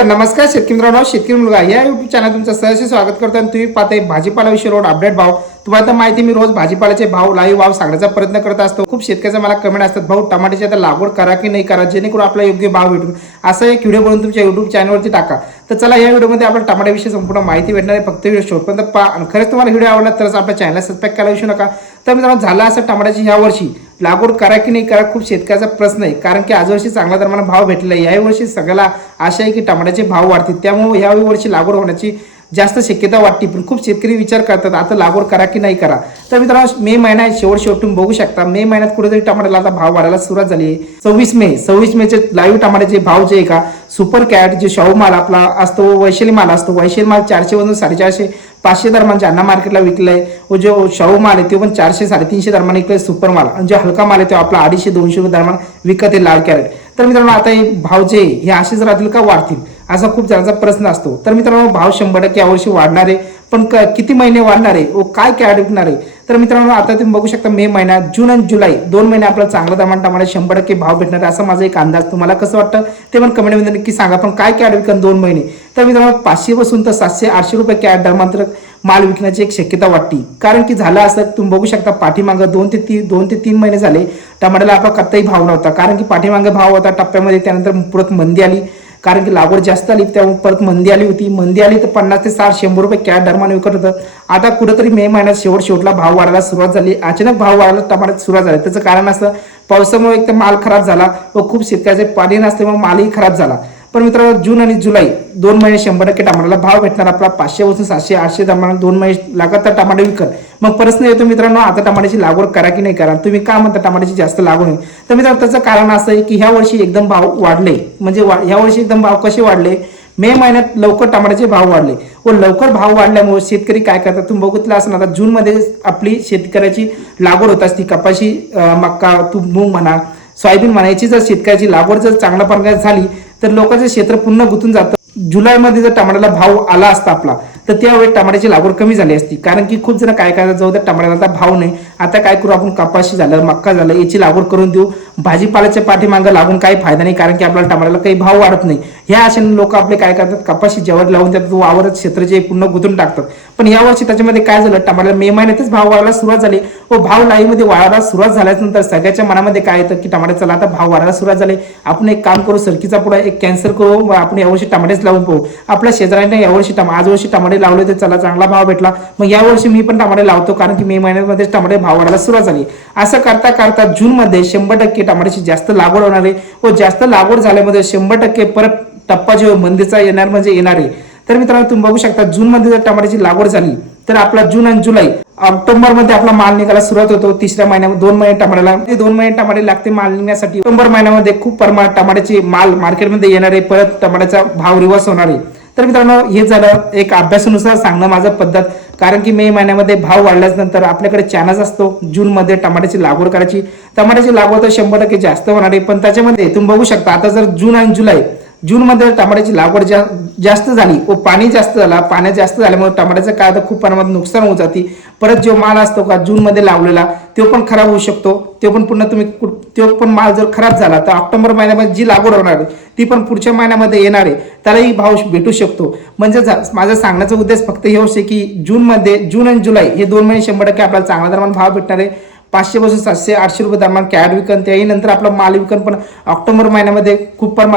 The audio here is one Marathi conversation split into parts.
तर नमस्कार शेतकरी मित्रांनो शेतकरी मुलगा या युट्यूब चॅनल तुमचं सहर्ष स्वागत करतो आणि तुम्ही पाहताय भाजीपाला विषयी रोड अपडेट भाव. तुम्हाला तर माहिती मी रोज भाजीपाल्याचे भाव लाईव्ह भाव सांगण्याचा प्रयत्न करत असतो. खूप शेतकऱ्याचा मला कमेंट असतात भाऊ टमाट्याची आता लागवड करा की नाही करा? जेणेकरून आपला योग्य भाव भेटून. असं एक व्हिडिओ बनवून तुमच्या युट्यूब चॅनलवरती टाका. तर चला या व्हिडिओमध्ये आपण टमाट्याविषयी संपूर्ण माहिती भेटणार आहे. फक्त व्हिडिओ शोधपर्यंत पहा. खरंच तुम्हाला व्हिडिओ आवडला तरच आपल्या चॅनलला सबस्क्राईब करायला विषय नका. तर मित्रांनो झालं असं टमाट्याची ह्या वर्षी. लागवड करा की नाही करा खूप शेतकऱ्याचा प्रश्न आहे. कारण की आजवर्षी चांगल्या दरम्यान भाव भेटला आहे. याही वर्षी सगळ्याला आशा आहे की टमाट्याचे भाव वाढतील. त्यामुळे ह्या वर्षी लागवड होण्याची जास्त शक्यता वाटते पण खूप शेतकरी विचार करतात आता लागवड करा की नाही करा. तर मित्रांनो मे महिना शेवट शेवट तुम्ही बघू शकता. मे महिन्यात कुठेतरी टमाट्याला आता भाव वाढायला सुरुवात झाली आहे. सव्वीस मे सव्वीस मेचे लाईव्ह टमाट्याचे भाव जे आहे का सुपर कॅट जे शाहू माल आपला असतो वैशाली माल असतो वैशाली माल चारशे वरून साडेचारशे पाचशे दरम्यान ज्यांना मार्केटला विकलंय व जो शाहू माल आहे तो पण चारशे साडेतीनशे दरम्यान विकलंय सुपर माल. आणि जो हलका माल आहे तो आपला अडीचशे दोनशे दरम्यान विकत आहे लाल कॅरेट. तर मित्रांनो आता हे भाव जे हे असेच राहतील का वाढतील? असा खूप जणांचा प्रश्न असतो. तर मित्रांनो भाव शंभर टक्के यावर्षी वाढणार आहे. पण क- किती महिने वाढणार आहे? व काय काय अडकणार आहे? तर मित्रांनो आता तुम्ही बघू शकता मे महिना जून आणि जुलै दोन महिने आपल्याला चांगला दमान टमाटे शंभर टक्के भाव भेटणार आहे असा माझा एक अंदाज. तुम्हाला कसं वाटतं? ते पण कमेंटमध्ये नक्की सांगा. पण काय काय विकन दोन महिने? तर मित्रांनो पाचशे पासून तर सातशे आठशे रुपये कॅरेट दरम्यान माल विकण्याची एक शक्यता वाटते. कारण की झालं असं तुम्ही बघू शकता पाठीमागं दोन ते तीन दोन ते तीन महिने झाले टमाट्याला आपला कत्ताही भाव नव्हता. कारण की पाठीमागं भाव होता टप्प्यामध्ये त्यानंतर परत मंदी आली. कारण की लागवड जास्त आली त्यामुळे परत मंदी आली होती. मंदी आली तर पन्नास ते साठ शंभर रुपये कॅश दरम्यान विकत होतं. आता कुठंतरी मे महिन्यात शेवट शेवटला भाव वाढायला सुरुवात झाली. अचानक भाव वाढायला टमाट्यात सुरुवात झाली. त्याचं कारण असं पावसामुळे एक तर माल खराब झाला व खूप शेतकऱ्याचे पाणी नसल्यामुळे मालही खराब झाला. पण मित्रांनो जून आणि जुलै दोन महिने शंभर टक्के टमाट्याला भाव भेटणार. आपला पाचशे पासून सातशे आठशे दरम्यान दोन महिने लगातार टमाटे विकत. मग प्रश्न येतो मित्रांनो आता टमाट्याची लागवड करा की नाही करा? तुम्ही का म्हणता टमाट्याची जास्त लागवड नाही तर मित्रांनो त्याचं कारण असं आहे की ह्या वर्षी एकदम भाव वाढले. म्हणजे वा- ह्या वर्षी एकदम भाव कसे वाढले? मे महिन्यात लवकर टमाट्याचे भाव वाढले. व लवकर भाव वाढल्यामुळे शेतकरी काय करतात? तुम्ही बघितलं असं आता जूनमध्ये आपली शेतकऱ्याची लागवड होत असती. कपाशी मक्का तू मूग म्हणा सोयाबीन म्हणायची जर शेतकऱ्याची लागवड जर चांगल्या प्रकारे झाली तर लोकांचं क्षेत्र पुन्हा गुंतून जातं. जुलैमध्ये जर टमाट्याला भाव आला असता आपला तर त्यावेळी टमाट्याची लागवड कमी झाली असती. कारण की खूप जण काय करायला जाऊ तर टमाट्याला आता भाव नाही. आता काय करू आपण कपाशी झालं मक्का झालं याची लागवड करून देऊ. भाजीपाल्याच्या पाठीमागं लागून काही फायदा नाही कारण की आपल्याला टमाट्याला काही भाव वाढत नाही. ह्या अशा लोक आपले काय करतात? कपाशी जवळ लावून त्यात वावरच क्षेत्र जे पूर्ण गुंतून टाकतात. पण यावर्षी त्याच्यामध्ये काय झालं? टमाट्याला मे महिन्यातच भाव वाढायला सुरुवात झाली. व भाव लाईमध्ये वाढायला सुरुवात झाल्यानंतर सगळ्याच्या मनामध्ये काय येतं? की टमाटे चला आता भाव वाढायला सुरुवात झाली. आपण एक काम करू सरकीचा पुढे एक कॅन्सर करू व आपण यावर्षी टमाटेच लावून पाहू. आपल्या शेजाऱ्यांना यावर्षी टमा आज वर्षी टमाटे लावले तर चला चांगला भाव भेटला. मग यावर्षी मी पण टमाटे लावतो कारण की मे महिन्यामध्ये टमाटे भाव वाढायला सुरुवात झाली. असं करता करता जूनमध्ये शंभर टक्के टमाट्याची जास्त लागवड होणार आहे व जास्त लागवड झाल्यामध्ये शंभर टक्के परत टप्पा जो मंदीचा येणार म्हणजे येणार आहे. तर मित्रांनो तुम्ही बघू शकता जून मध्ये जर टमाट्याची लागवड झाली तर आपला जून आणि जुलै ऑक्टोबरमध्ये आपला माल निघायला सुरुवात होतो. तिसऱ्या महिन्यामध्ये दोन महिने टमाट्याला ते म्हणजे दोन महिने टमाटे लागते माल निघण्यासाठी. ऑक्टोबर महिन्यामध्ये खूप प्रमाणात टमाट्याचे माल मार्केटमध्ये येणार आहे. परत टमाट्याचा भाव रिवर्स होणार आहे. तर मित्रांनो हे झालं एक अभ्यासानुसार सांगणं माझं पद्धत. कारण की मे महिन्यामध्ये भाव वाढल्याच नंतर आपल्याकडे चानस असतो. जूनमध्ये टमाट्याची लागवड करायची. टमाट्याची लागवड तर शंभर टक्के जास्त होणार आहे. पण त्याच्यामध्ये तुम्ही बघू शकता आता जर जून आणि जुलै जूनमध्ये टमाट्याची लागवड जा जास्त झाली व पाणी जास्त झाला पाण्यात जास्त झाल्यामुळे टमाट्याचं काय आता खूप प्रमाणात नुकसान होऊन जाते. परत जो माल असतो का जूनमध्ये लावलेला तो पण खराब होऊ शकतो. तो पण पुन्हा तुम्ही कुठ- तो पण माल जर खराब झाला तर ऑक्टोबर महिन्यामध्ये जी लागवड होणार आहे ती पण पुढच्या महिन्यामध्ये येणार आहे. त्यालाही भाव भेटू शकतो. म्हणजे माझा सांगण्याचा उद्देश फक्त हे होते की जूनमध्ये जून आणि जुलै हे दोन महिने शंभर टक्के आपल्याला चांगला दरम्यान भाव भेटणार आहे. पाचशेपासून सातशे आठशे रुपये दरम्यान कॅड विकन. त्याही नंतर आपला माल विकन पण ऑक्टोबर महिन्यामध्ये खूप पण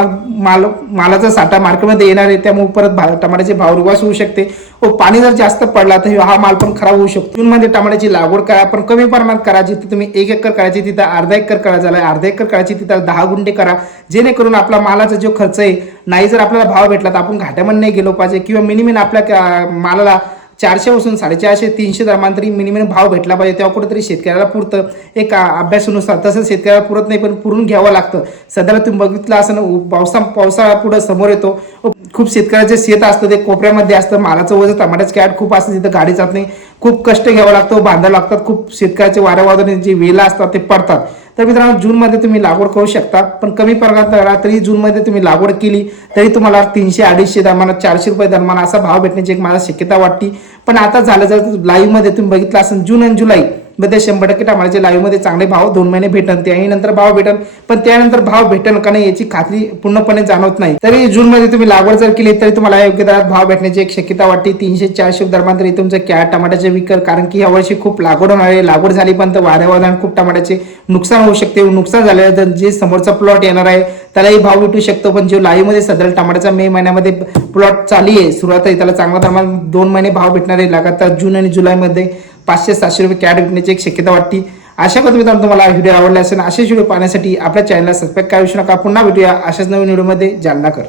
माल मालाचा साठा मार्केटमध्ये येणार आहे. त्यामुळे परत भा टमाट्याचे भाव रिवास होऊ शकते. व पाणी जर जास्त पडला तर हा माल पण खराब होऊ शकतो. जूनमध्ये टमाट्याची लागवड करा पण कमी प्रमाणात करा. जिथे तुम्ही एक एकर करायची तिथं अर्धा एकर करा झाला अर्धा एकर करायची तिथं दहा गुंठे करा. जेणेकरून आपला मालाचा जो खर्च आहे नाही जर आपल्याला भाव भेटला तर आपण घाट्यामध्ये नाही गेलो पाहिजे. किंवा मिनिमम आपल्या मालाला चारशेपासून साडेचारशे तीनशे दरम्यान तरी मिनिमम भाव भेटला पाहिजे. तेव्हा कुठेतरी शेतकऱ्याला पुरतं. एक अभ्यासानुसार तसं शेतकऱ्याला पुरत नाही पण पुरून घ्यावं लागतं. सध्याला तुम्ही बघितलं असं ना पावसा पावसाळा पुढं समोर येतो. व खूप शेतकऱ्याचे शेत असतं ते कोपऱ्यामध्ये असतं मालाचं वजन टमाट्याचं कॅट खूप असतं तिथं गाडी जात नाही. खूप कष्ट घ्यावं लागतो बांधावं लागतात खूप शेतकऱ्याचे वाऱ्या जे वेला असतात ते पडतात. तर मित्रांनो जूनमध्ये तुम्ही लागवड करू शकता पण कमी प्रमाणात करा तरी जूनमध्ये तुम्ही लागवड केली तरी तुम्हाला तीनशे अडीचशे दरम्यान चारशे रुपये दरम्यान असा भाव भेटण्याची एक मला शक्यता वाटते पण आता झालं जर लाईव्हमध्ये तुम्ही बघितलं असेल जून आणि जुलै मध्ये शंभर टक्के टमाटरचे लाईव्ह चांगले भाव दोन महिने भेटन त्याही नंतर भाव भेटन पण त्यानंतर भाव भेटन का नाही याची खात्री पूर्णपणे जाणवत नाही. तरी जूनमध्ये तुम्ही लागवड जर केली तरी तुम्हाला योग्य दरात भाव भेटण्याची एक शक्यता वाटते. तीनशे चारशे दरम्यान तरी तुमचं कॅट टमाट्याचे विकर कारण की यावर्षी खूप लागवड होणार आहे लागवड झाली पण तर वाऱ्या खूप टमाट्याचे नुकसान होऊ शकते. नुकसान झाल्यानंतर तर जे समोरचा प्लॉट येणार आहे त्यालाही भाव भेटू शकतो. पण जो लाईव्हमध्ये सदर सध्या टमाट्याचा मे महिन्यामध्ये प्लॉट चालू आहे सुरुवात आहे त्याला चांगला प्रमाणात दोन महिने भाव भेटणार आहे. लगातार जून आणि जुलैमध्ये पाचशे सातशे रुपये कॅट भेटण्याची एक शक्यता वाटते. अशा करतो मित्रांनो तुम्हाला व्हिडिओ आवडला असेल. असेच व्हिडिओ पाहण्यासाठी आपल्या चॅनलला सबस्क्राईब करू विसरू नका. पुन्हा भेटूया अशाच नवीन व्हिडिओमध्ये. जालना कर.